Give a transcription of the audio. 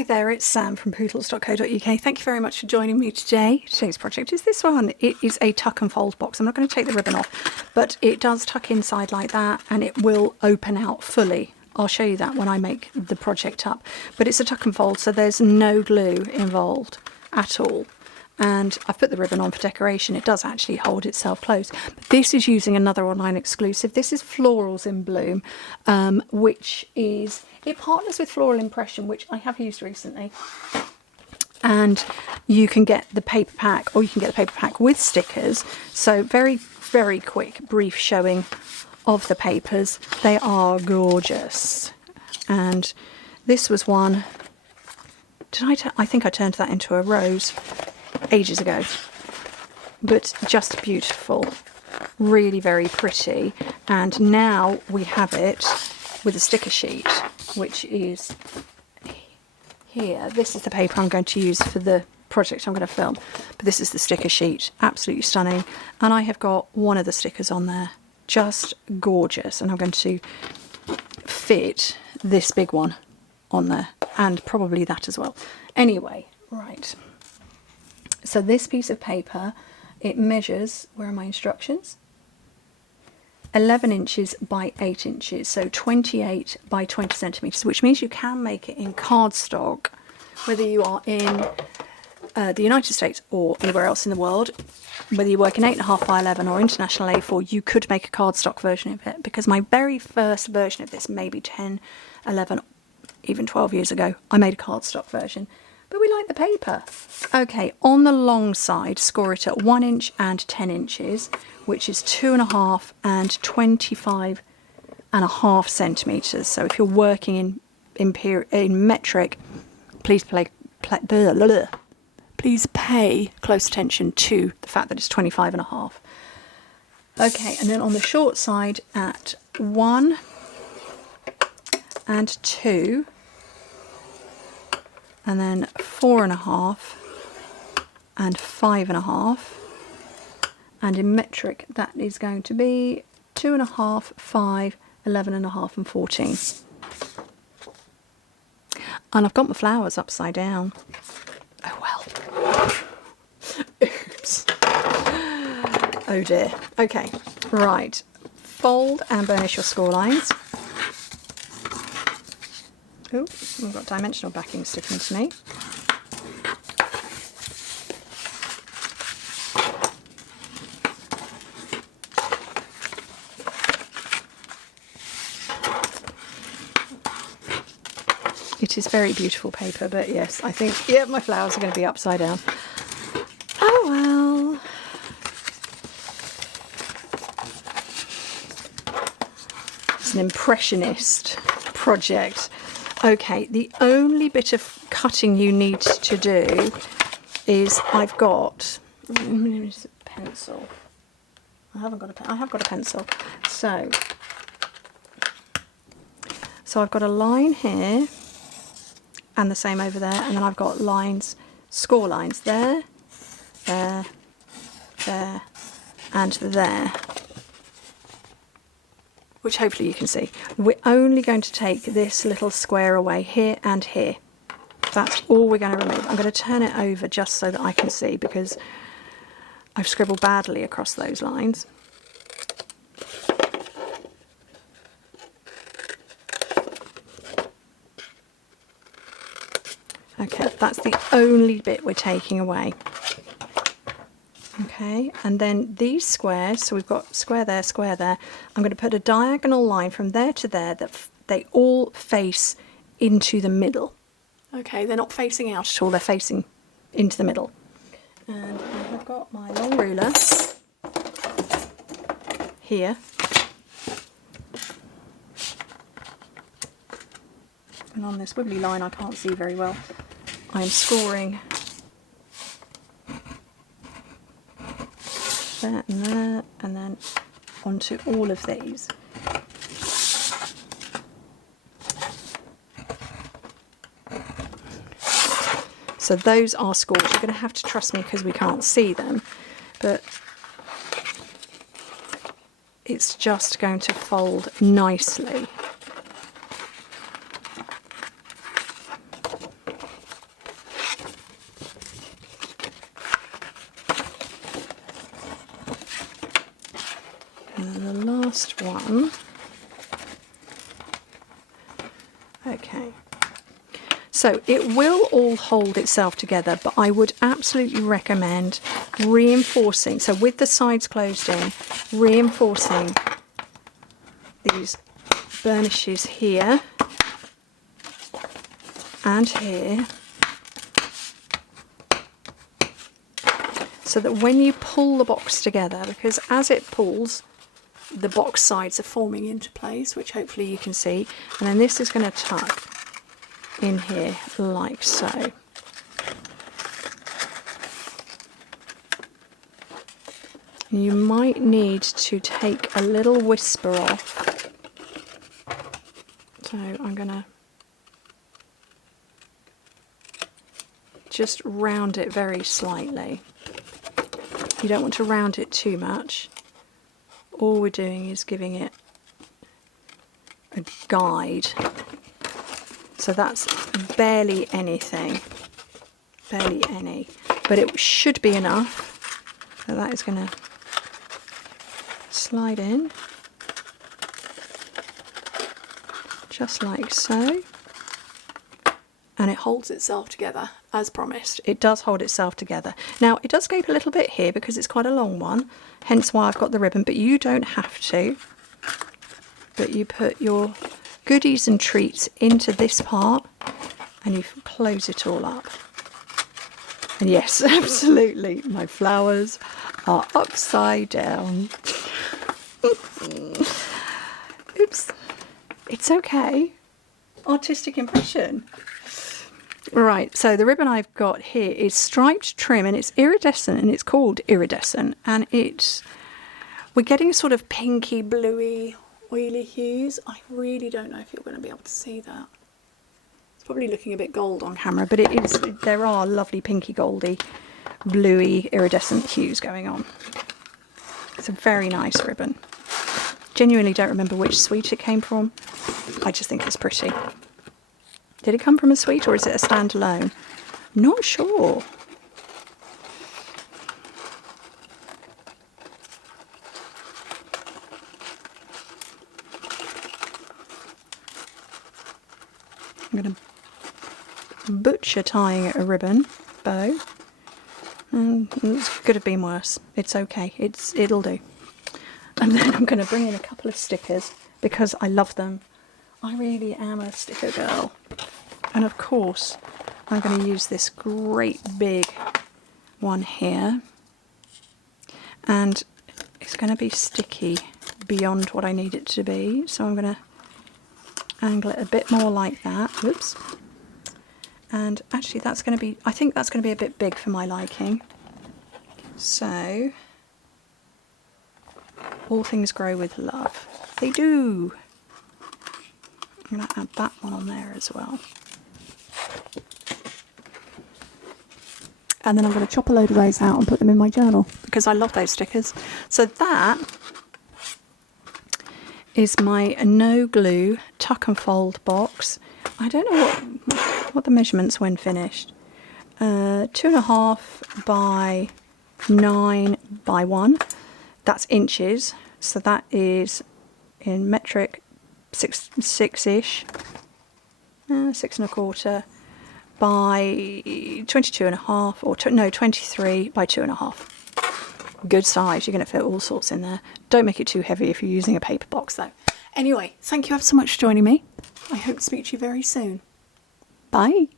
Hi there, it's Sam from Pootles.co.uk. Thank you very much for joining me today. Today's project is this one. It is a tuck and fold box. I'm not going to take the ribbon off, but it does tuck inside like that and it will open out fully. I'll show you that when I make the project up. But it's a tuck and fold, so there's no glue involved at all. And I've put the ribbon on for decoration. It does actually hold itself closed. But this is using another online exclusive. This is Florals in Bloom, which is, it partners with Floral Impression, which I have used recently. And you can get the paper pack, or you can get the paper pack with stickers. So very, very quick, brief showing of the papers. They are gorgeous. And this was one, I think I turned that into a rose ages ago, but just beautiful, really very pretty. And now we have it with a sticker sheet, which is here. This is the paper I'm going to use for the project I'm going to film, but this is the sticker sheet, absolutely stunning. And I have got one of the stickers on there, just gorgeous, and I'm going to fit this big one on there and probably that as well. Anyway, right, so this piece of paper, it measures, where are my instructions? 11 inches by 8 inches, so 28 by 20 centimetres, which means you can make it in cardstock, whether you are in the United States or anywhere else in the world. Whether you work in 8.5 by 11 or international A4, you could make a cardstock version of it, because my very first version of this, maybe 10, 11, even 12 years ago, I made a cardstock version. But we like the paper. Okay, on the long side, score it at 1 inch and 10 inches, which is 2.5 and 25.5 centimetres. So if you're working in metric, please please pay close attention to the fact that it's 25.5. Okay, and then on the short side at 1 and 2, and then 4.5 and 5.5, and in metric that is going to be 2.5, 5, 11.5 and 14. And I've got my flowers upside down. Oh well. Oops. Oh dear. Okay, right. Fold and burnish your score lines. Oh, I've got dimensional backing sticking to me. It is very beautiful paper, but yes, I think, yeah, my flowers are going to be upside down. Oh well. It's an impressionist project. Okay, the only bit of cutting you need to do is, I've got a pencil. I have got a pencil. So I've got a line here and the same over there, and then I've got lines, score lines there, there, there, and there, which hopefully you can see. We're only going to take this little square away here and here. That's all we're going to remove. I'm going to turn it over just so that I can see, because I've scribbled badly across those lines. Okay, that's the only bit we're taking away. Okay, and then these squares, so we've got square there, I'm going to put a diagonal line from there to there that they all face into the middle. Okay, they're not facing out at all, they're facing into the middle. And I have got my long ruler here. And on this wibbly line I can't see very well, I'm scoring there and there, and then onto all of these. So those are scores. You're going to have to trust me because we can't see them, but it's just going to fold nicely. last one. Okay. So it will all hold itself together, but I would absolutely recommend reinforcing, so with the sides closed in, reinforcing these burnishes here and here, so that when you pull the box together, because as it pulls, the box sides are forming into place, which hopefully you can see, and then this is going to tuck in here like so. You might need to take a little whisper off. So I'm going to just round it very slightly. You don't want to round it too much. All we're doing is giving it a guide. So that's barely anything, barely any, but it should be enough. So that is going to slide in, just like so, and it holds itself together as promised. It does hold itself together. Now it does gape a little bit here because it's quite a long one, hence why I've got the ribbon, but you don't have to. But you put your goodies and treats into this part and you close it all up. And yes, absolutely, my flowers are upside down. Oops, it's okay. Artistic impression. Right, so the ribbon I've got here is striped trim and it's iridescent, and it's called Iridescent, and we're getting sort of pinky bluey oily hues. I really don't know if you're going to be able to see that. It's probably looking a bit gold on camera, but there are lovely pinky goldy bluey iridescent hues going on. It's a very nice ribbon. Genuinely don't remember which suite it came from. I just think it's pretty. Did it come from a suite or is it a standalone? Not sure. I'm going to butcher tying a ribbon bow, and it could have been worse. It's okay, it'll do. And then I'm going to bring in a couple of stickers because I love them. I really am a sticker girl. And of course I'm going to use this great big one here, and it's going to be sticky beyond what I need it to be, so I'm going to angle it a bit more like that. Whoops. And actually that's going to be, I think that's going to be a bit big for my liking. So, all things grow with love. They do. I'm going to add that one on there as well. And then I'm going to chop a load of those out and put them in my journal because I love those stickers. So that is my no glue tuck and fold box. I don't know what the measurements when finished. 2.5 by 9 by 1. That's inches. So that is in metric 6-ish, 6.25 by 22.5, or no, 23 by 2.5. Good size. You're going to fit all sorts in there. Don't make it too heavy if you're using a paper box though. Anyway, thank you ever so much for joining me. I hope to speak to you very soon. Bye.